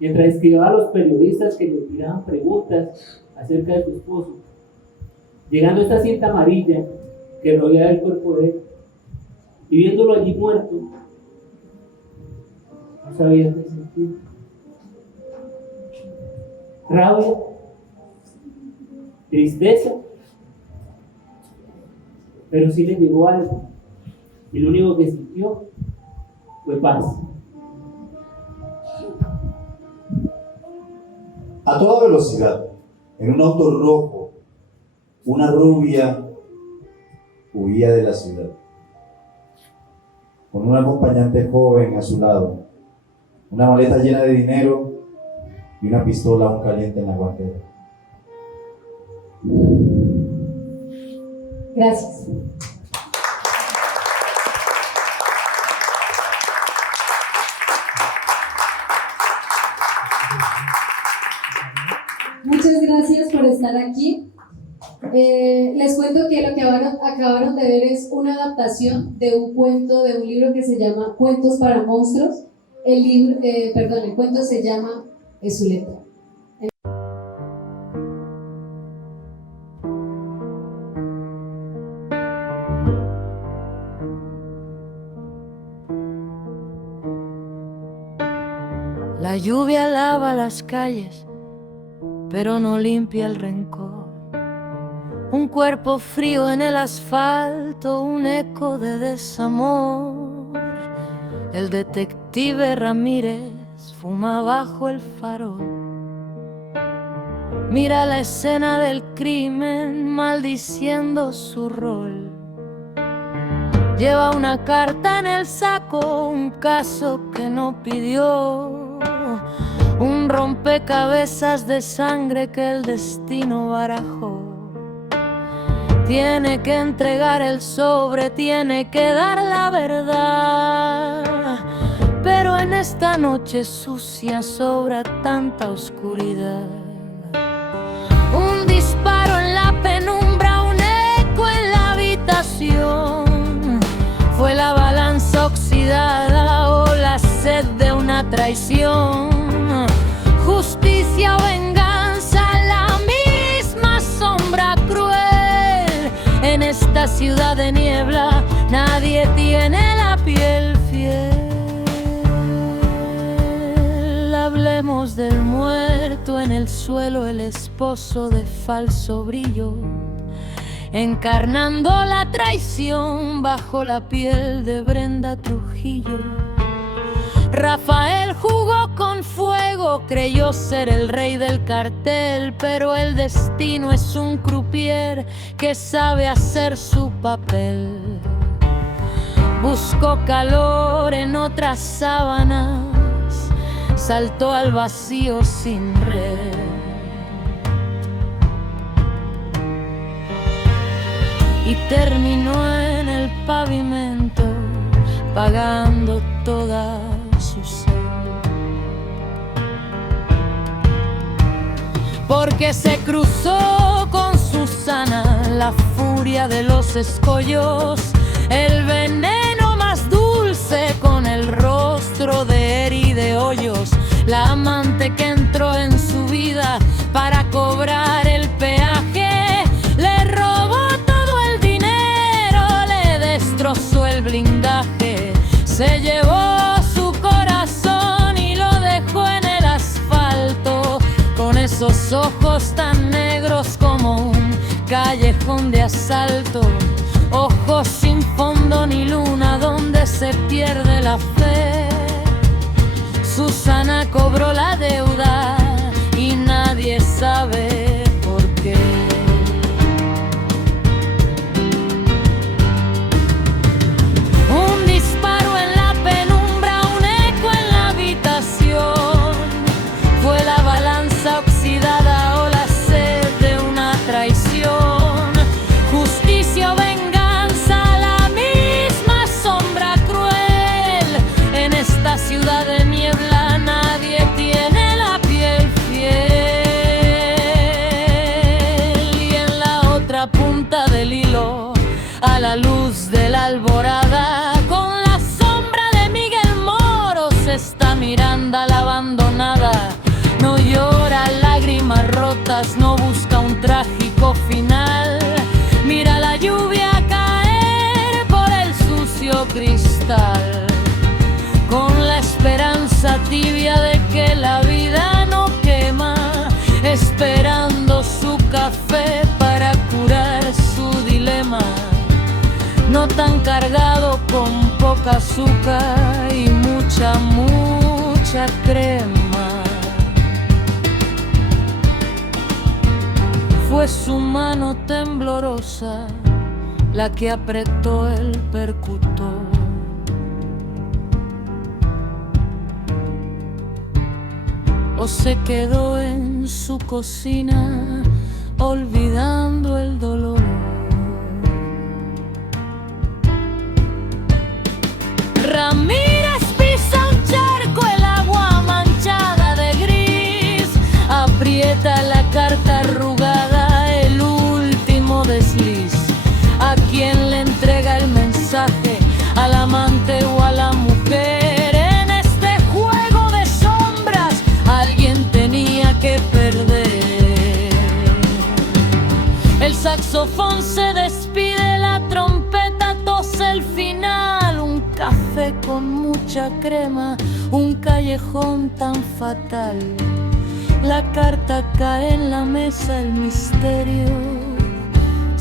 mientras escribía a los periodistas que le tiraban preguntas acerca de su esposo, llegando a esta cinta amarilla que rodeaba el cuerpo de él, y viéndolo allí muerto, no sabía qué sentir. Rabia, tristeza, pero sí le llegó algo, y lo único que sintió fue paz. A toda velocidad, en un auto rojo, una rubia huía de la ciudad, con un acompañante joven a su lado, una maleta llena de dinero y una pistola aún caliente en la guantera. Gracias. Muchas gracias por estar aquí. Les cuento que lo que acabaron de ver es una adaptación de un cuento, de un libro que se llama Cuentos para Monstruos. El cuento se llama Ezuleta. La lluvia lava las calles, pero no limpia el rencor. Un cuerpo frío en el asfalto, un eco de desamor. El detective Ramírez fuma bajo el farol. Mira la escena del crimen maldiciendo su rol. Lleva una carta en el saco, un caso que no pidió, un rompecabezas de sangre que el destino barajó. Tiene que entregar el sobre, tiene que dar la verdad, pero en esta noche sucia sobra tanta oscuridad. Un disparo en la penumbra, un eco en la habitación. Fue la balanza oxidada o la sed de una traición. Justicia o venganza, la misma sombra cruel. En esta ciudad de niebla nadie tiene la piel fiel. Hablemos del muerto en el suelo, el esposo de falso brillo, encarnando la traición bajo la piel de Brenda Trujillo. Rafael jugó con fuego, creyó ser el rey del cartel, pero el destino es un croupier que sabe hacer su papel. Buscó calor en otras sábanas, saltó al vacío sin red. Y terminó en el pavimento, pagando toda su sed. Porque se cruzó con Susana, la furia de los escollos, el veneno más dulce con el rostro de Eri de Hoyos, la amante que entró en su vida para cobrar el peaje, le robó todo el dinero, le destrozó el blindaje, se llevó su corazón y lo dejó en el asfalto, con esos ojos tan negros como un callejón de asalto. Ojos sin fondo ni luna donde se pierde la fe. Susana cobró la deuda y nadie sabe por qué. Un disparo en la penumbra, un eco en la habitación. Fue la balanza oxidada o la sed de una traición. Justicia o venganza, la misma sombra cruel. En esta ciudad de niebla nadie tiene la piel fiel. Y en la otra punta del hilo, a la luz de la alborada, con la sombra de Miguel Moro se está Miranda la abandonada. No llora lágrimas rotas, no busca un trágico final. Mira la lluvia caer por el sucio cristal, con la esperanza tibia de que la vida no quema, esperando su café para curar su dilema. No tan cargado, con poca azúcar y mucha, mucha crema. Fue su mano temblorosa la que apretó el percutor. O se quedó en su cocina olvidando el dolor. Ramírez pisa un charco, el agua manchada de gris, aprieta la carta arrugada, el último desliz. ¿A quién le entrega el mensaje? ¿Al amante o a la mujer? En este juego de sombras alguien tenía que perder. El saxofón se despide, la trompeta tose el final. Un café con mucha crema, un callejón tan fatal. La carta cae en la mesa, el misterio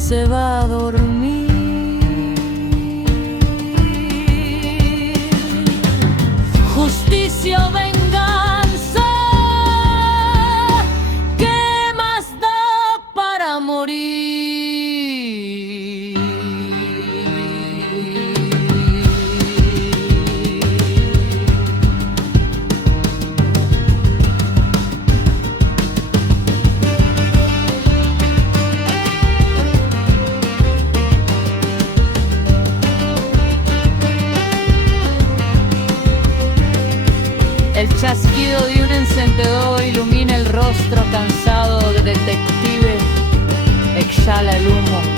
se va a dormir. Justicia o venganza, ¿qué más da para morir? El chasquido de un encendedor ilumina el rostro cansado de detective, exhala el humo.